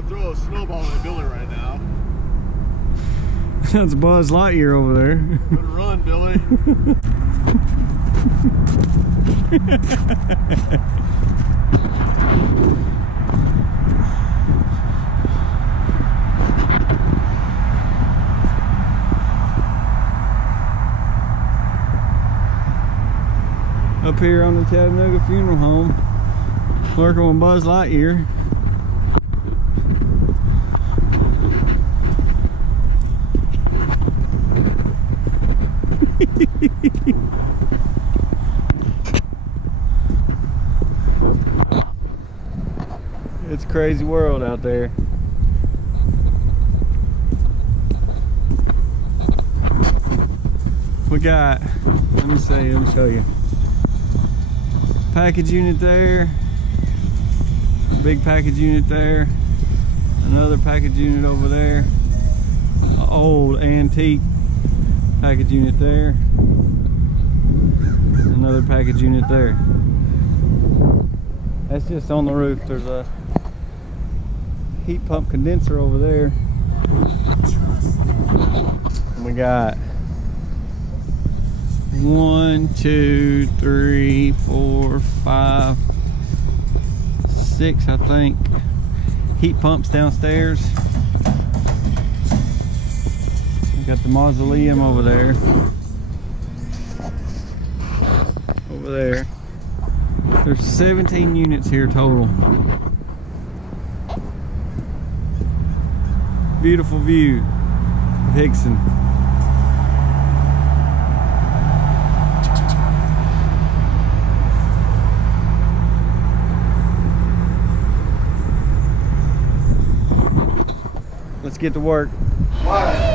gonna throw a snowball at Billy right now. That's Buzz Lightyear over there. Good run, Billy. Up here on the Chattanooga Funeral Home, working with Buzz Lightyear. It's a crazy world out there. We got, let me show you. Package unit there, a big package unit there, another package unit over there, an old antique package unit there, another package unit there. That's just on the roof. There's a heat pump condenser over there. And we got 1, 2, 3, 4, 5, 6, I think, heat pumps downstairs. We got the mausoleum over there. Over there. There's 17 units here total. Beautiful view of Hixson. Let's get to work. Why?